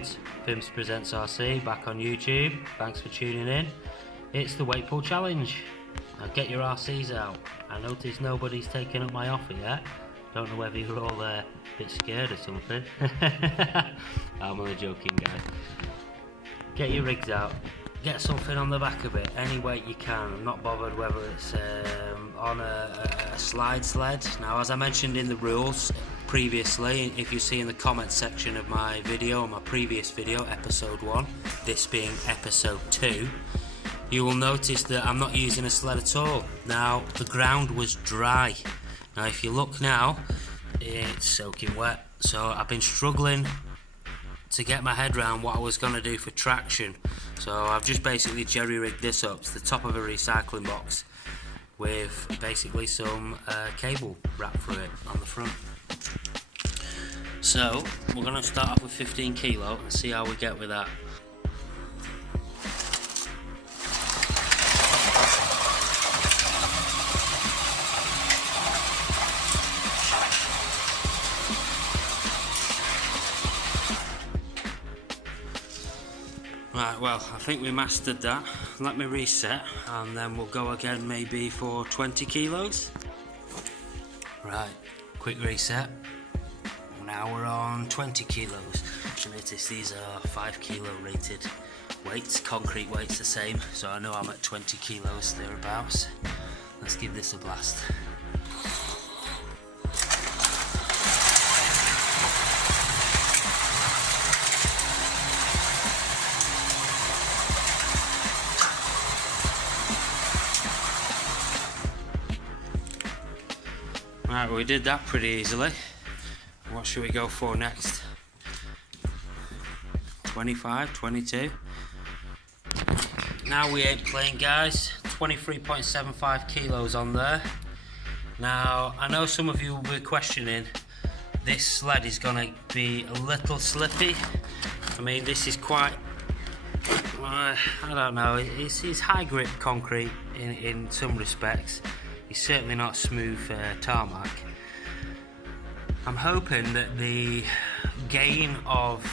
dudes, Fims RC back on YouTube. Thanks for tuning in. It's the weight pull challenge. Now get your RCs out. I noticed nobody's taken up my offer yet. Don't know whether you're all a bit scared or something. I'm only joking, guys. Get your rigs out. Get something on the back of it, any weight you can. I'm not bothered whether it's on a slide sled. Now, as I mentioned in the rules previously, if you see in the comment section of my video, my previous video, episode 1, this being episode 2, you will notice that I'm not using a sled at all. Now, the ground was dry. Now, if you look now, it's soaking wet. So I've been struggling to get my head around what I was going to do for traction. So I've just basically jerry-rigged this up to the top of a recycling box with basically some cable wrapped through it on the front. So we're going to start off with 15 kilo and see how we get with that. Right, well, I think we mastered that. Let me reset and then we'll go again maybe for 20 kilos. Right, quick reset. Now we're on 20 kilos. You notice these are 5 kilo rated weights, concrete weights the same, so I know I'm at 20 kilos thereabouts. Let's give this a blast. Right, well, we did that pretty easily. What should we go for next? 25, 22. Now we ain't playing, guys. 23.75 kilos on there. Now, I know some of you will be questioning, this sled is going to be a little slippy. I mean, this is quite, I don't know, it's high grip concrete in some respects. It's certainly not smooth tarmac. I'm hoping that the gain of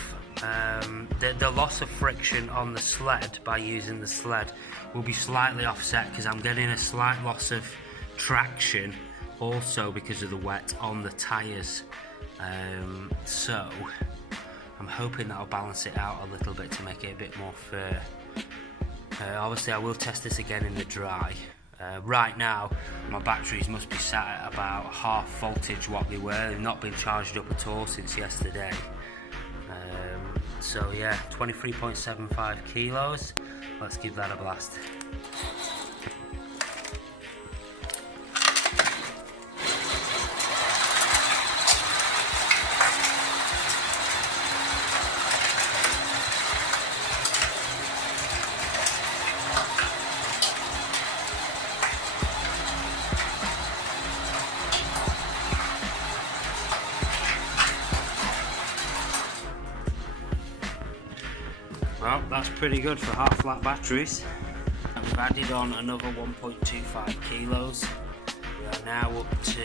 the loss of friction on the sled by using the sled will be slightly offset, because I'm getting a slight loss of traction also because of the wet on the tyres. So I'm hoping that'll balance it out a little bit to make it a bit more fair. Obviously I will test this again in the dry. Right now my batteries must be sat at about half voltage what they were. They've not been charged up at all since yesterday. So yeah, 23.75 kilos. Let's give that a blast. Well, that's pretty good for half flat batteries. And we've added on another 1.25 kilos. We are now up to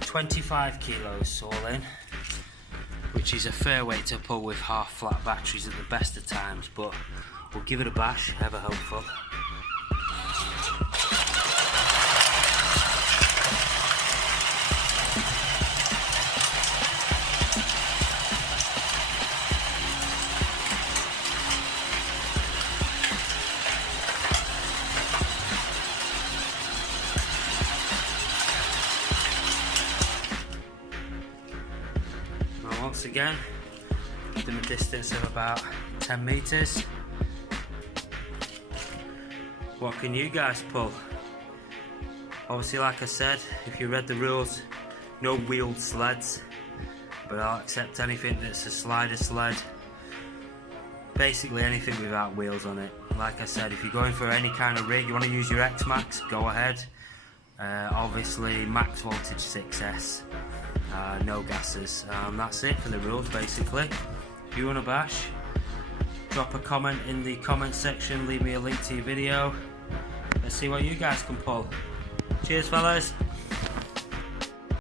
25 kilos all in, which is a fair weight to pull with half flat batteries at the best of times, but we'll give it a bash, ever hopeful. Once again, within a distance of about 10 meters. What can you guys pull? Obviously, like I said, if you read the rules, no wheeled sleds, but I'll accept anything that's a slider sled. Basically anything without wheels on it. Like I said, if you're going for any kind of rig, you want to use your X-Max, go ahead. Obviously max voltage 6S. No gases. That's it for the rules basically. If you want to bash, drop a comment in the comment section, leave me a link to your video. Let's see what you guys can pull. Cheers fellas.